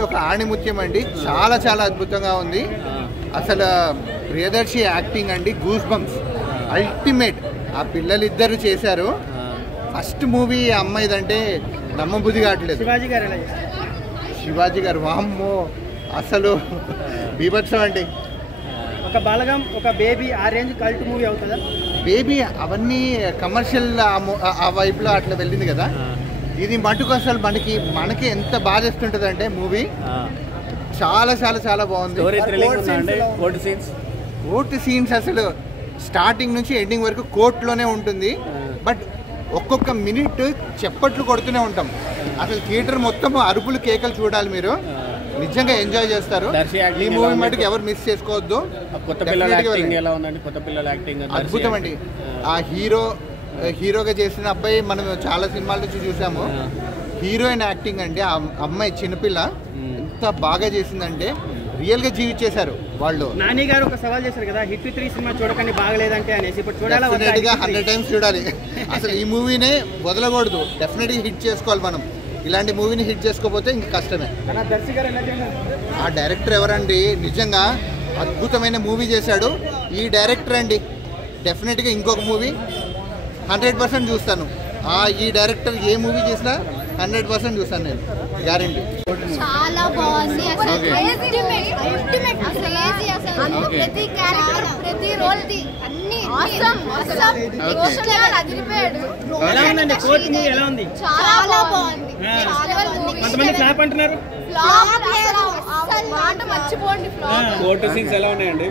Movie ఒక ఆణిముత్యం అండి. చాలా చాలా అద్భుతంగా ఉంది. అసలు ప్రియదర్శి యాక్టింగ్ అండి గూస్ బంప్స్ అల్టిమేట్. ఆ పిల్లలిద్దరు చేశారు. ఫస్ట్ మూవీ అమ్మాయిదంటే నమ్మబుద్ధి కావట్లేదు. శివాజీ గారు వామ్మో అసలు బీభత్సం అండి. ఒక బలగం ఒక బేబీ ఆ రేంజ్ కల్ట్ మూవీ అవుతుందా? బేబీ అవన్నీ కమర్షియల్ ఆ వైపులో అట్లా వెళ్ళింది కదా. ఇది మటుకు అసలు మనకి ఎంత బాధేస్తుంటుంది అంటే మూవీ చాలా చాలా చాలా బాగుంది. కోర్టు సీన్స్ అసలు స్టార్టింగ్ నుంచి ఎండింగ్ వరకు కోర్టులోనే ఉంటుంది. బట్ ఒక్కొక్క మినిట్ చెప్పట్లు కొడుతూనే ఉంటాం. అసలు థియేటర్ మొత్తం అరుపులు కేకలు చూడాలి. మీరు నిజంగా ఎంజాయ్ చేస్తారు. ఈ మూవీ మటుకు ఎవరు మిస్ చేసుకోవద్దు. అద్భుతం అండి. ఆ హీరోగా చేసిన అబ్బాయి మనం చాలా సినిమాల నుంచి చూసాము. హీరోయిన్ యాక్టింగ్ అంటే ఆ అమ్మాయి చిన్నపిల్ల ఎంత బాగా చేసిందంటే రియల్ గా జీవించేశారు వాళ్ళు. నాని గారు ఒక సవాల్ చేశారు కదా, హిట్ 3 సినిమా చూడకండి బాగలేదంటే అనేసి. ఇప్పుడు చూడాలి 100 times చూడాలి. అసలు ఈ మూవీనే వదలకూడదు. డెఫినెట్గా హిట్ చేసుకోవాలి మనం. ఇలాంటి మూవీని హిట్ చేసుకోకపోతే ఇంక కష్టమే. ఆ డైరెక్టర్ ఎవరండి, నిజంగా అద్భుతమైన మూవీ చేశాడు ఈ డైరెక్టర్ అండి. డెఫినెట్గా ఇంకొక మూవీ 100% చూస్తాను. ఈ డైరెక్టర్ ఏ మూవీ చేసినా 100% చూస్తాను నేను, గ్యారెంటీ. చాలా బాగుంది అసలు. అల్టిమేట్ అసలు ప్రతి క్యారెక్టర్ ప్రతి రోల్ ది అన్ని ఆసమ్ ఎమోషనల్ అదిరిపోయాడు. ఎలా ఉందండి కోర్ట్ మూవీ? ఎలా ఉంది? చాలా బాగుంది. చాలా బాగుంది. కొంతమంది ఫ్లాప్ అంటున్నారు. ఫ్లాప్ లేదు అసలు మాట మర్చిపోండి. ఫ్లాప్ కోర్ట్ సీన్స్ ఎలా ఉన్నాయండి?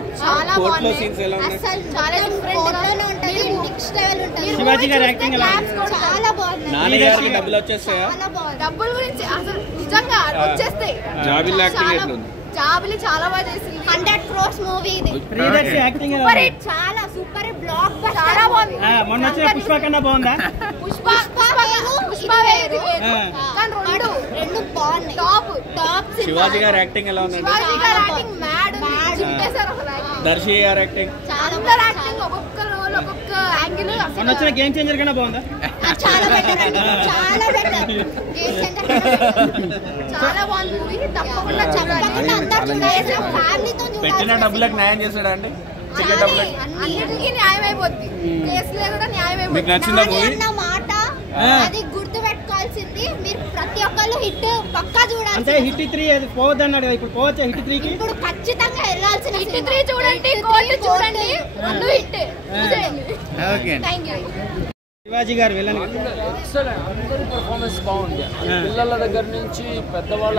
కోర్ట్ లో సీన్స్ ఎలా ఉన్నాయి? అసలు చాలా డిఫరెంట్ గానే ఉంటది. నెక్స్ట్ లెవెల్ ఉంటది. శివాజీ గారి యాక్టింగ్ ఎలా ఉంది? చాలా బాగుంది. నాని గారికి డబ్బులు వచ్చేస్తాయా? చాలా బాగుంది. డబ్బుల గురించి అసలు నిజంగా వచ్చేస్తాయి. జాబిల్ యాక్టింగ్ ఎట్లుంది? జాబిలి చాలా బాగా చేసింది. 100 crores మూవీ ఇది. ప్రియదర్శి యాక్టింగ్ ఎలా సూపర్ ఉంది? హిట్. చాలా సూపర్ హిట్ బ్లాక్ బస్టర్. చాలా బాగుంది. మొన్న వచ్చిన పుష్ప కన్నా బాగుందా? పుష్ప వేరు కానీ రెండు బాగున్నాయి. టాప్ శివాజీ గారి యాక్టింగ్ ఎలా ఉందండి? శివాజీ గారి యాక్టింగ్ మ్యాడ్ చింపేశారు అసలు. దర్శి గారి యాక్టింగ్ చాలా యాక్టింగ్ ఒక్కొక్క రోల్ ఒక్కొక్క యాంగిల్. మొన్న వచ్చిన గేమ్ చేంజర్ కన్నా బాగుందా? చాలా బెటర్ అండి. చాలా బెటర్. గేమ్ చేంజర్ చాలా బాగుంది మూవీ. తప్పకుండా అందరూ చూడాలి. ఫ్యామిలీతో చూడాలి. పెట్టిన డబ్బులకు న్యాయం చేశాడా అండి? అన్నిటికీ న్యాయం అయిపోద్ది. కేసులే కూడా న్యాయం అయిపోద్ది. మీకు నచ్చిందా మూవీ? అన్న మాట అది గుర్తు పెట్టుకోవాల్సింది. మీరు ప్రతి ఒక్కళ్ళు హిట్ పక్కా చూడాలి. అంటే హిట్ 3 అది పోవద్దు అన్నాడు కదా, ఇప్పుడు పోవచ్చా హిట్ 3 కి? ఇప్పుడు ఖచ్చితంగా వెళ్ళాల్సిన హిట్ 3 చూడండి, కోర్టు చూడండి, రెండు హిట్. ఓకే. థాంక్యూ. శివాజీ గారు వెళ్ళండి. అందరి పర్ఫార్మెన్స్ బాగుంది. పిల్లల దగ్గర నుంచి పెద్దవాళ్ళ